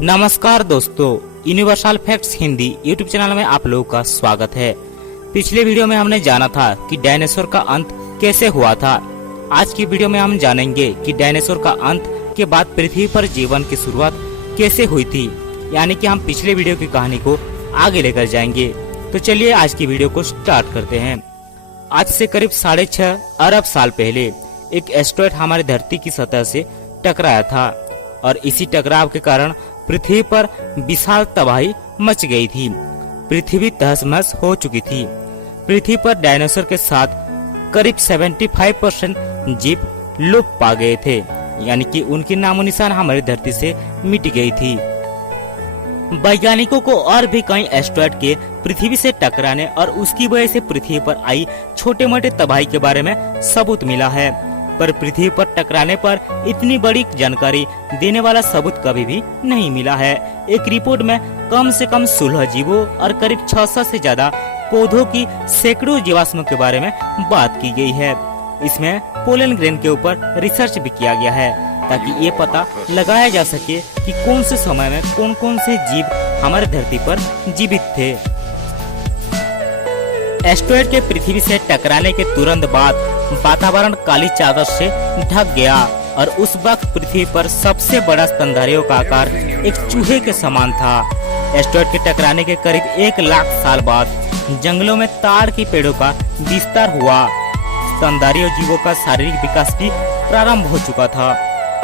नमस्कार दोस्तों, universal facts Hindi YouTube channel में आप लोगों का स्वागत है। पिछले वीडियो में हमने जाना था कि डायनासोर का अंत कैसे हुआ था। आज की वीडियो में हम जानेंगे कि डायनासोर का अंत के बाद पृथ्वी पर जीवन की शुरुआत कैसे हुई थी, यानी कि हम पिछले वीडियो की कहानी को आगे लेकर जाएंगे। तो चलिए आज की वीडियो को स्टार्ट करते हैं। आज से करीब 6.5 अरब साल पहले एक एस्टेरॉयड हमारी धरती की सतह से टकराया था और इसी टकराव के कारण पृथ्वी पर विशाल तबाही मच गई थी। पृथ्वी तहस-नहस हो चुकी थी। पृथ्वी पर डायनासोर के साथ करीब 75% जीव लुप्त पा गए थे, यानी कि उनकी नामो निशान हमारी धरती से मिट गई थी। वैज्ञानिकों को और भी कई एस्टेरॉयड के पृथ्वी से टकराने और उसकी वजह से पृथ्वी पर आई छोटे मोटे तबाही के बारे में सबूत मिला है, पर पृथ्वी पर टकराने पर इतनी बड़ी जानकारी देने वाला सबूत कभी भी नहीं मिला है। एक रिपोर्ट में कम से कम 16 जीवों और करीब 600 से ज्यादा पौधों की सैकड़ों जीवाश्मों के बारे में बात की गई है। इसमें पोलन ग्रेन के ऊपर रिसर्च भी किया गया है ताकि ये पता लगाया जा सके कि कौन से समय में कौन कौन से जीव हमारे धरती पर जीवित थे। एस्टेरॉयड के पृथ्वी से टकराने के तुरंत बाद वातावरण काली चादर से ढक गया और उस वक्त पृथ्वी पर सबसे बड़ा स्तनधारियों का आकार एक चूहे के समान था। एस्टेरॉयड के टकराने के करीब 1 लाख साल बाद जंगलों में ताड़ के पेड़ों का विस्तार हुआ। स्तनधारी जीवों का शारीरिक विकास भी प्रारंभ हो चुका था।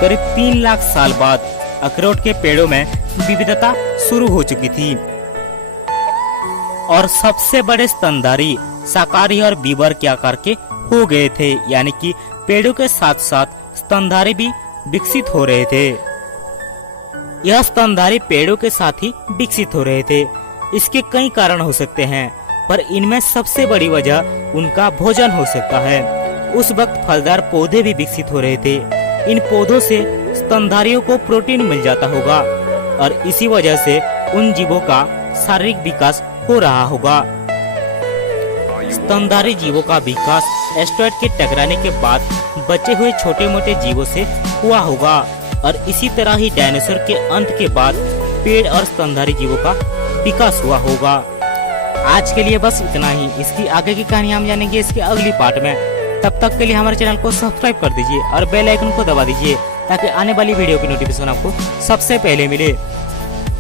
करीब 3 लाख साल बाद अखरोट के पेड़ों में विविधता शुरू हो चुकी थी और सबसे बड़े स्तनधारी शाकाहारी और बीवर के आकार के हो गए थे, यानी कि पेड़ों के साथ साथ स्तनधारी भी विकसित हो रहे थे। यह स्तनधारी पेड़ों के साथ ही विकसित हो रहे थे। इसके कई कारण हो सकते हैं, पर इनमें सबसे बड़ी वजह उनका भोजन हो सकता है। उस वक्त फलदार पौधे भी विकसित हो रहे थे। इन पौधों से स्तनधारियों को प्रोटीन मिल जाता होगा और इसी वजह से उन जीवों का शारीरिक विकास हो रहा होगा। स्तनधारी जीवों का विकास एस्टेरॉयड के टकराने के बाद बचे हुए छोटे मोटे जीवों से हुआ होगा और इसी तरह ही डायनासोर के अंत के बाद पेड़ और स्तनधारी जीवों का विकास हुआ होगा। आज के लिए बस इतना ही। इसकी आगे की कहानी हम जानेंगे इसके अगली पार्ट में। तब तक के लिए हमारे चैनल को सब्सक्राइब कर दीजिए और बेल आइकन को दबा दीजिए ताकि आने वाली वीडियो की नोटिफिकेशन आपको सबसे पहले मिले।